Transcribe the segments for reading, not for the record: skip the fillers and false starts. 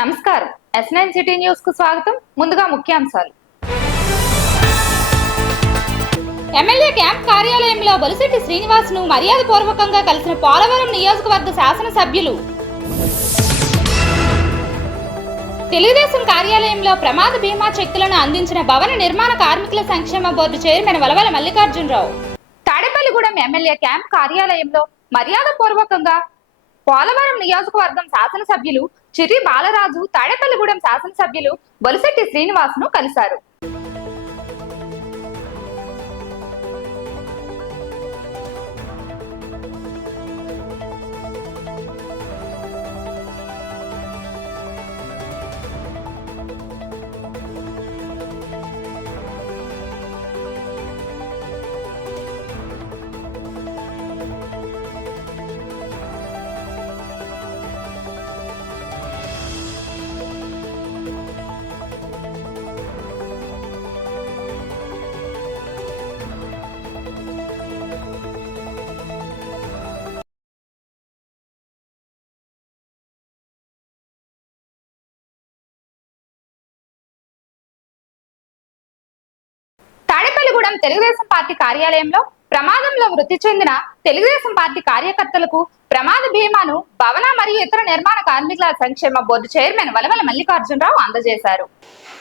నమస్కారం. S9 city news కు స్వాగతం. ముందుగా ముఖ్యాంశాలు. ఎమ్మెల్యే క్యాంప్ కార్యాలయంలో బొలిశెట్టి శ్రీనివాస్ ను మర్యాదపూర్వకంగా కలిసిన పోలవరం నియోజకవర్గ శాసనసభ్యులు. తెలుగుదేశం కార్యాలయంలో ప్రమాద బీమా చెక్కులను అందించిన భవన నిర్మాణ కార్మికుల సంక్షేమ board chairman Valavala Mallikarjunarao. Tadepalligudem MLA camp కార్యాలయంలో మర్యాదపూర్వకంగా పోలవరం నియోజకవర్గం శాసనసభ్యులు చిరి బాలరాజు, తాడేపల్లిగూడెం శాసనసభ్యులు బొలిశెట్టి శ్రీనివాస్ ను కలిశారు. తాడేపల్లిగూడెం తెలుగుదేశం పార్టీ కార్యాలయంలో ప్రమాదంలో మృతి చెందిన తెలుగుదేశం పార్టీ కార్యకర్తలకు ప్రమాద బీమాను భవన మరియు ఇతర నిర్మాణ కార్మికుల సంక్షేమ బోర్డు చైర్మన్ వలవల మల్లికార్జునరావు అందజేశారు.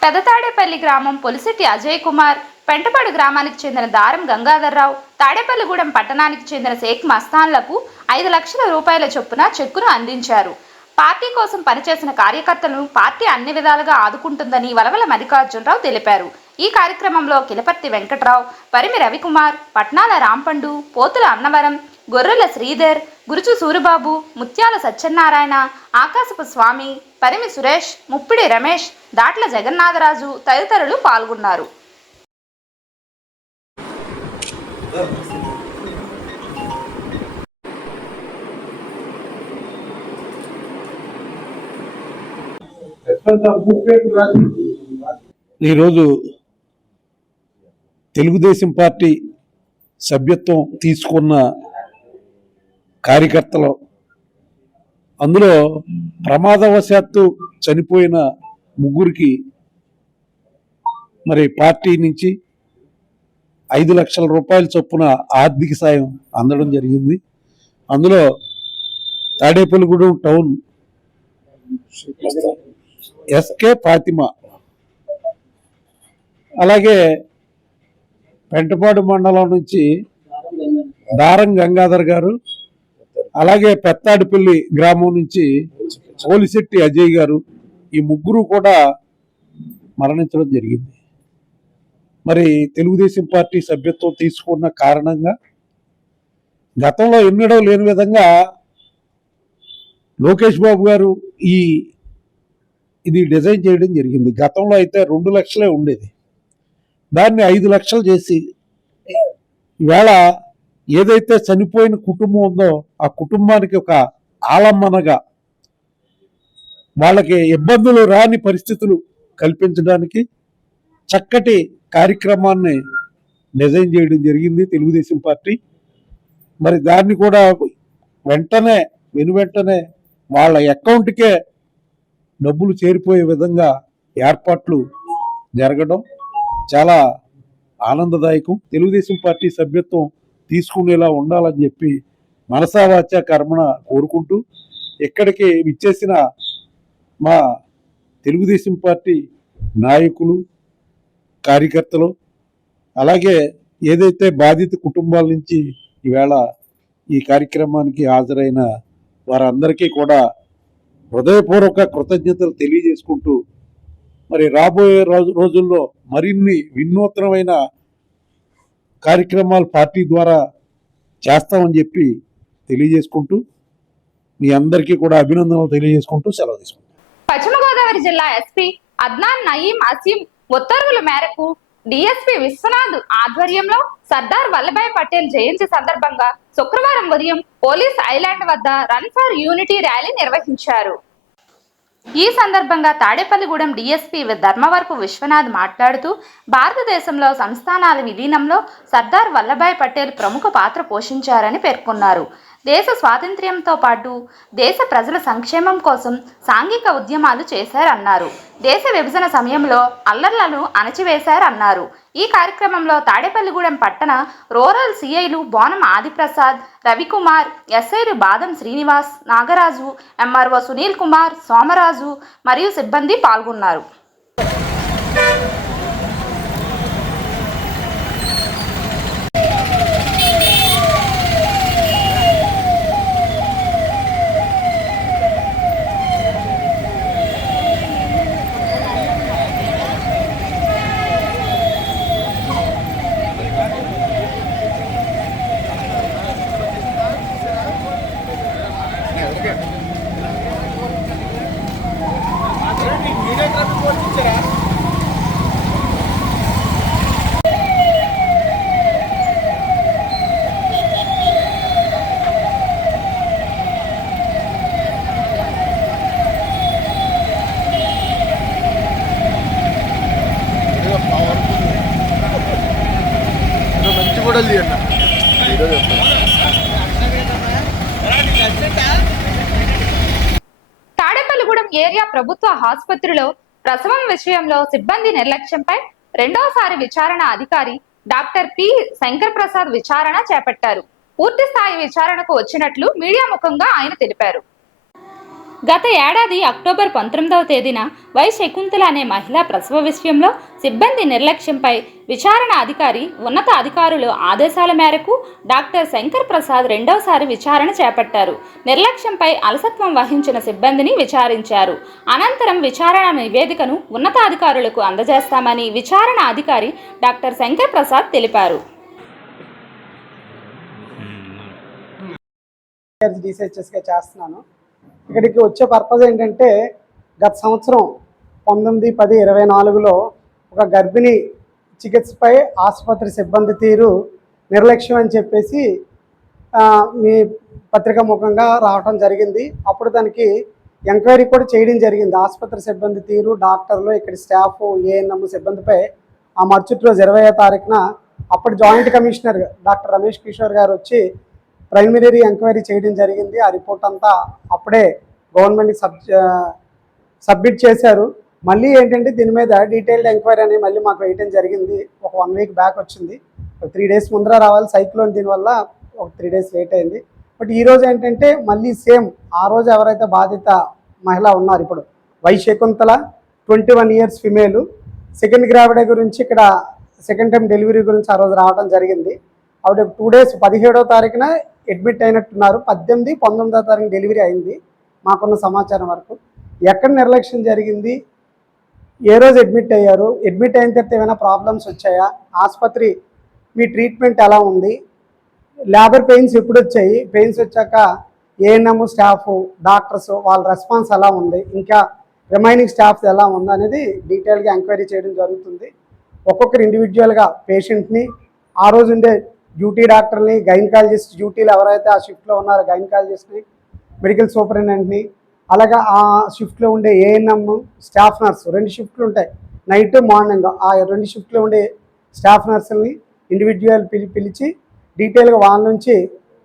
పెదతాడేపల్లి గ్రామం పొలిశెట్టి అజయ్ కుమార్, పెంటపాడు గ్రామానికి చెందిన దారం గంగాధర్రావు, తాడేపల్లిగూడెం పట్టణానికి చెందిన షేక్ మస్తాన్లకు 5 లక్షల రూపాయల చొప్పున చెక్కును అందించారు. పార్టీ కోసం పనిచేసిన కార్యకర్తలను పార్టీ అన్ని విధాలుగా ఆదుకుంటుందని వలవల మల్లికార్జునరావు తెలిపారు. ఈ కార్యక్రమంలో కిలపర్తి వెంకట్రావు, పరిమి రవికుమార్, పట్నాల రాంపండు, పోతుల అన్నవరం, గొర్రెల శ్రీధర్, గురుచు సూరిబాబు, ముత్యాల సత్యనారాయణ, ఆకాశపు స్వామి, పరిమి సురేష్, ముప్పిడి రమేష్, దాట్ల జగన్నాథరాజు తదితరులు పాల్గొన్నారు. ఈరోజు తెలుగుదేశం పార్టీ సభ్యత్వం తీసుకున్న కార్యకర్తలు, అందులో ప్రమాదవశాత్తు చనిపోయిన ముగ్గురికి మరి పార్టీ నుంచి 5 లక్షల రూపాయల చొప్పున ఆర్థిక సాయం అందడం జరిగింది. అందులో తాడేపల్లిగూడెం టౌన్ ఎస్కే ఫాతిమా, అలాగే పెంటపాడు మండలం నుంచి దారం గంగాధర్ గారు, అలాగే పెత్తాడిపల్లి గ్రామం నుంచి పోలిశెట్టి అజయ్ గారు, ఈ ముగ్గురు కూడా మరణించడం జరిగింది. మరి తెలుగుదేశం పార్టీ సభ్యత్వం తీసుకున్న కారణంగా గతంలో ఎన్నడూ లేని విధంగా లోకేష్ బాబు గారు ఇది డిజైన్ చేయడం జరిగింది. గతంలో అయితే 2 లక్షలే ఉండేది, దాన్ని 5 లక్షలు చేసి ఈవేళ ఏదైతే చనిపోయిన కుటుంబం ఉందో ఆ కుటుంబానికి ఒక ఆలంబనగా వాళ్ళకి ఇబ్బందులు రాని పరిస్థితులు కల్పించడానికి చక్కటి కార్యక్రమాన్ని డిజైన్ చేయడం జరిగింది తెలుగుదేశం పార్టీ. మరి దాన్ని కూడా వెంటనే వాళ్ళ అకౌంట్కే డబ్బులు చేరిపోయే విధంగా ఏర్పాట్లు జరగడం చాలా ఆనందదాయకం. తెలుగుదేశం పార్టీ సభ్యత్వం తీసుకునేలా ఉండాలని చెప్పి మనసావాచ కర్మణ కోరుకుంటూ, ఇక్కడికి విచ్చేసిన మా తెలుగుదేశం పార్టీ నాయకులు, కార్యకర్తలు, అలాగే ఏదైతే బాధిత కుటుంబాల నుంచి ఈవేళ ఈ కార్యక్రమానికి హాజరైన వారందరికీ కూడా హృదయపూర్వక కృతజ్ఞతలు తెలియజేసుకుంటూ, మరి రాబోయే రోజుల్లో మరిన్ని వినూత్నమైన కార్యక్రమాలు పార్టీ ద్వారా చేస్తామని చెప్పి తెలియజేసుకుంటూ, మీ అందరికీ కూడా అభినందనలు తెలియజేసుకుంటూ సెలవు తీసుకుంటాం. పశ్చిమ గోదావరి జిల్లా ఎస్పీ అద్నాన్ నయీం అసీం ఉత్తర్వుల మేరకు డిఎస్పీ విశ్వనాథ్ ఆధ్వర్యంలో సర్దార్ వల్లభాయ్ పటేల్ జయంతి సందర్భంగా శుక్రవారం ఉదయం పోలీస్ ఐలాండ్ వద్ద రన్ ఫర్ యూనిటీ ర్యాలీ నిర్వహించారు. ఈ సందర్భంగా తాడేపల్లిగూడెం డిఎస్పీ ధర్మవరపు విశ్వనాథ్ మాట్లాడుతూ, భారతదేశంలో సంస్థానాల విలీనంలో సర్దార్ వల్లభాయ్ పటేల్ ప్రముఖ పాత్ర పోషించారని పేర్కొన్నారు. దేశ స్వాతంత్ర్యంతో పాటు దేశ ప్రజల సంక్షేమం కోసం సాంఘిక ఉద్యమాలు చేశారన్నారు. దేశ విభజన సమయంలో అల్లర్లను అణచివేశారన్నారు. ఈ కార్యక్రమంలో తాడేపల్లిగూడెం పట్టణ రూరల్ సిఐలు బోనం ఆదిప్రసాద్, రవికుమార్, ఎస్ఐలు బాదం శ్రీనివాస్, నాగరాజు, ఎంఆర్ఓ సునీల్ కుమార్, సోమరాజు మరియు సిబ్బంది పాల్గొన్నారు. తాడేపల్లిగూడెం ఏరియా ప్రభుత్వ ఆసుపత్రిలో ప్రసవం విషయంలో సిబ్బంది నిర్లక్ష్యంపై రెండోసారి విచారణ అధికారి డాక్టర్ పి శంకర్ ప్రసాద్ విచారణ చేపట్టారు. పూర్తి స్థాయి విచారణకు వచ్చినట్లు మీడియా ముఖంగా ఆయన తెలిపారు. గత ఏడాది అక్టోబర్ 19వ తేదీన వై శకుంతల అనే మహిళా ప్రసవ విషయంలో సిబ్బంది నిర్లక్ష్యంపై విచారణ అధికారి ఉన్నత అధికారుల ఆదేశాల మేరకు డాక్టర్ శంకర్ ప్రసాద్ రెండవసారి విచారణ చేపట్టారు. నిర్లక్ష్యంపై అలసత్వం వహించిన సిబ్బందిని విచారించారు. అనంతరం విచారణ నివేదికను ఉన్నతాధికారులకు అందజేస్తామని విచారణ అధికారి డాక్టర్ శంకర్ ప్రసాద్ తెలిపారు. చేస్తున్నాను. ఇక్కడికి వచ్చే పర్పస్ ఏంటంటే, గత సంవత్సరం 19/10/24లో ఒక గర్భిణి చికిత్సపై ఆసుపత్రి సిబ్బంది తీరు నిర్లక్ష్యం అని చెప్పేసి మీ పత్రిక ముఖంగా రావడం జరిగింది. అప్పుడు దానికి ఎంక్వైరీ కూడా చేయడం జరిగింది. ఆసుపత్రి సిబ్బంది తీరు, డాక్టర్లు, ఇక్కడ స్టాఫ్, ఏఎన్ఎం సిబ్బందిపై ఆ మరుసటి రోజు 20వ తారీఖున అప్పటి joint commissioner doctor Ramesh Kishore గారు వచ్చి ప్రైమరీ ఎంక్వైరీ చేయడం జరిగింది. ఆ రిపోర్ట్ అంతా అప్పుడే గవర్నమెంట్కి సబ్మిట్ చేశారు. మళ్ళీ ఏంటంటే దీని మీద డీటెయిల్డ్ ఎంక్వైరీ అనేది మళ్ళీ మాకు వేయటం జరిగింది. ఒక 1 వీక్ బ్యాక్ వచ్చింది. 3 డేస్ ముందర రావాలి, సైక్లోన్ దీనివల్ల ఒక 3 డేస్ లేట్ అయింది. బట్ ఈరోజు ఏంటంటే మళ్ళీ సేమ్ ఆ రోజు ఎవరైతే బాధిత మహిళ ఉన్నారు, ఇప్పుడు Y Shakuntala 21 years female, second gravida గురించి ఇక్కడ సెకండ్ టైం డెలివరీ గురించి ఆ రోజు రావడం జరిగింది. ఆవిడ 2 డేస్ 17వ తారీఖున అడ్మిట్ అయినట్టున్నారు. 18, 19వ తారీఖు డెలివరీ అయింది. మాకున్న సమాచారం వరకు ఎక్కడ నిర్లక్ష్యం జరిగింది, ఏ రోజు అడ్మిట్ అయ్యారు, అడ్మిట్ అయిన తర్వాత ఏమైనా ప్రాబ్లమ్స్ వచ్చాయా, ఆసుపత్రి మీ ట్రీట్మెంట్ ఎలా ఉంది, లేబర్ పెయిన్స్ ఎప్పుడు వచ్చాయి, పెయిన్స్ వచ్చాక ఏఎన్ఎం స్టాఫ్, డాక్టర్స్ వాళ్ళ రెస్పాన్స్ ఎలా ఉంది, ఇంకా రిమైనింగ్ స్టాఫ్ ఎలా ఉంది అనేది డీటెయిల్గా ఎంక్వైరీ చేయడం జరుగుతుంది. ఒక్కొక్కరు ఇండివిజువల్గా పేషెంట్ని, ఆ రోజు ఉండే డ్యూటీ డాక్టర్ని, గైనకాలజిస్ట్ డ్యూటీలు ఎవరైతే ఆ షిఫ్ట్లో ఉన్నారో గైనకాలజిస్ట్ని, మెడికల్ సూపరింటెండెంట్ని, అలాగే ఆ షిఫ్ట్లో ఉండే ఏఎన్ఎం, స్టాఫ్ నర్సు, 2 షిఫ్ట్లు ఉంటాయి, నైట్ మార్నింగ్. ఆ 2 షిఫ్ట్లో ఉండే స్టాఫ్ నర్సుల్ని ఇండివిజువల్ పిలిచి డీటెయిల్గా వాళ్ళ నుంచి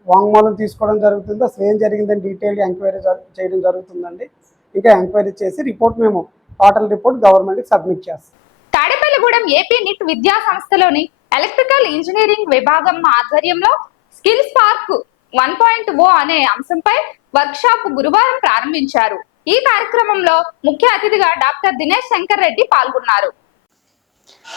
వాంగ్మూలం తీసుకోవడం జరుగుతుంది. అసలు ఏం జరిగిందని డీటెయిల్గా ఎంక్వైరీ చేయడం జరుగుతుందండి. ఇంకా ఎంక్వైరీ చేసి రిపోర్ట్ మేము టోటల్ రిపోర్ట్ గవర్నమెంట్కి సబ్మిట్ చేస్తాం. తాడేపల్లిగూడెం ఏపీ నిట్ విద్యా సంస్థలోని ఎలక్ట్రికల్ ఇంజనీరింగ్ విభాగం ఆధ్వర్యంలో స్కిల్ స్పార్క్ 1.0 అనే అంశంపై వర్క్షాప్ గురువారం ప్రారంభించారు. ఈ కార్యక్రమంలో ముఖ్య అతిథిగా డాక్టర్ దినేష్ శంకర్ రెడ్డి పాల్గొన్నారు.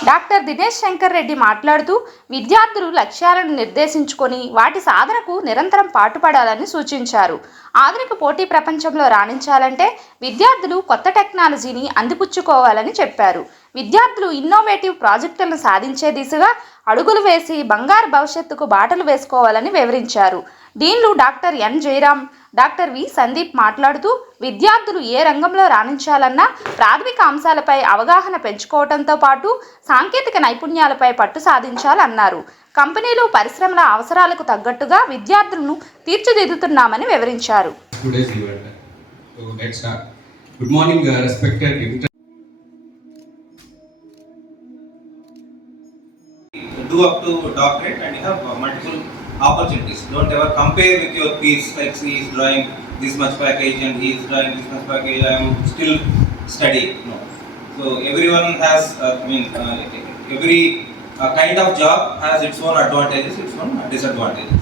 డాక్టర్ దినేష్ శంకర్ రెడ్డి మాట్లాడుతూ విద్యార్థులు లక్ష్యాలను నిర్దేశించుకొని వాటి సాధనకు నిరంతరం పాటుపడాలని సూచించారు. ఆధునిక పోటీ ప్రపంచంలో రాణించాలంటే విద్యార్థులు కొత్త టెక్నాలజీని అందిపుచ్చుకోవాలని చెప్పారు. విద్యార్థులు ఇన్నోవేటివ్ ప్రాజెక్టులను సాధించే దిశగా అడుగులు వేసి బంగారు భవిష్యత్తుకు బాటలు వేసుకోవాలని వివరించారు. డీన్లు doctor N Jayaram, doctor V Sandeep మాట్లాడుతూ విద్యార్థులు ఏ రంగంలో రాణించాలన్నా ప్రాథమిక అంశాలపై అవగాహన పెంచుకోవడంతో పాటు సాంకేతిక నైపుణ్యాలపై పట్టు సాధించాలన్నారు. కంపెనీలు, పరిశ్రమల అవసరాలకు తగ్గట్టుగా విద్యార్థులను తీర్చిదిద్దుతున్నామని వివరించారు. Good morning, respected do up to doctorate and you have multiple opportunities. Don't ever compare with your peers, like he is drawing this much package and he is drawing this much package, I am still studying. No. So everyone has, every kind of job has its own advantages, its own disadvantages.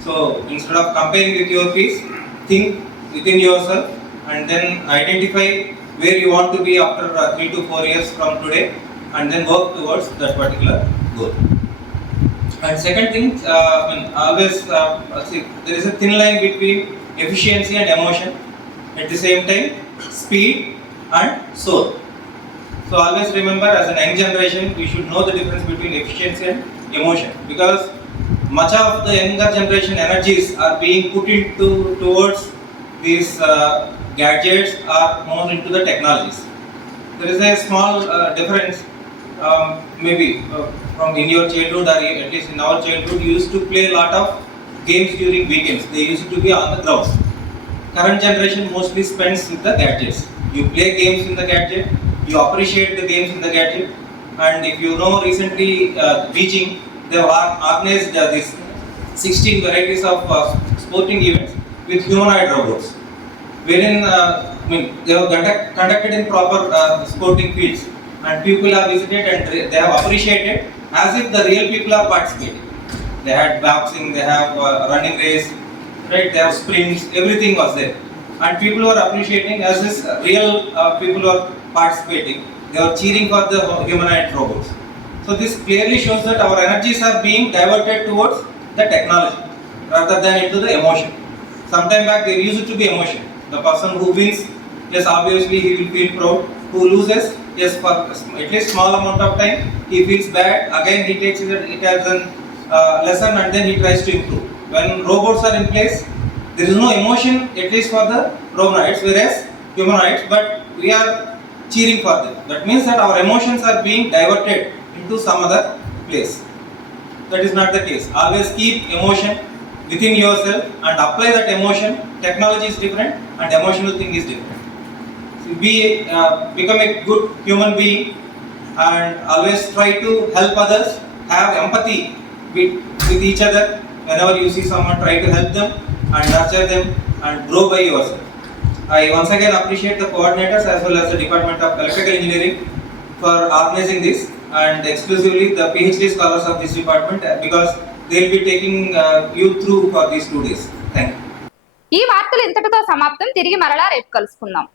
So instead of comparing with your peers, think within yourself and then identify where you want to be after 3 to 4 years from today, and then work towards that particular goal. And second thing, always see, there is a thin line between efficiency and emotion. At the same time, speed and soul. So always remember, as an young generation, we should know the difference between efficiency and emotion, because much of the younger generation energies are being put into towards these gadgets or more into the technologies. There is a small difference, maybe from in your childhood, or at least in our childhood, you used to play a lot of games during weekends. They used to be on the grounds. Current generation mostly spends with the gadgets. You play games in the gadget, you appreciate the games in the gadget, and if you know, recently Beijing, they have organized this 16 varieties of sporting events with humanoid robots, wherein they have conducted in proper sporting fields, and people have visited and they have appreciated as if the real people are participating. They had boxing, they have running race, right? They have sprints, everything was there, and people were appreciating as if real people were participating. They were cheering for the humanoid robots. So this clearly shows that our energies are being diverted towards the technology rather than into the emotion. Sometime back there used to be emotion. The person who wins, yes, obviously he will feel proud. Who loses, yes, for at least small amount of time he feels bad. Again he takes it as a lesson and then he tries to improve. When robots are in place, there is no emotion, at least for the robots, whereas humanoids, but we are cheering for them. That means that our emotions are being diverted into some other place. That is not the case. Always keep emotion within yourself and apply that emotion. Technology is different and emotional thing is different. So become a good human being and always try to help others. Have empathy with each other. Whenever you see someone, try to help them and nurture them and grow by yourself. I once again appreciate the coordinators as well as the Department of Electrical Engineering for organizing this, and exclusively the PhD scholars of this department, because they will be taking you through for these 2 days. Thank you. ఈ వార్తలు ఇంతటితో సమాప్తం. తిరిగి మరలా రేపు కలుసుకుందాం.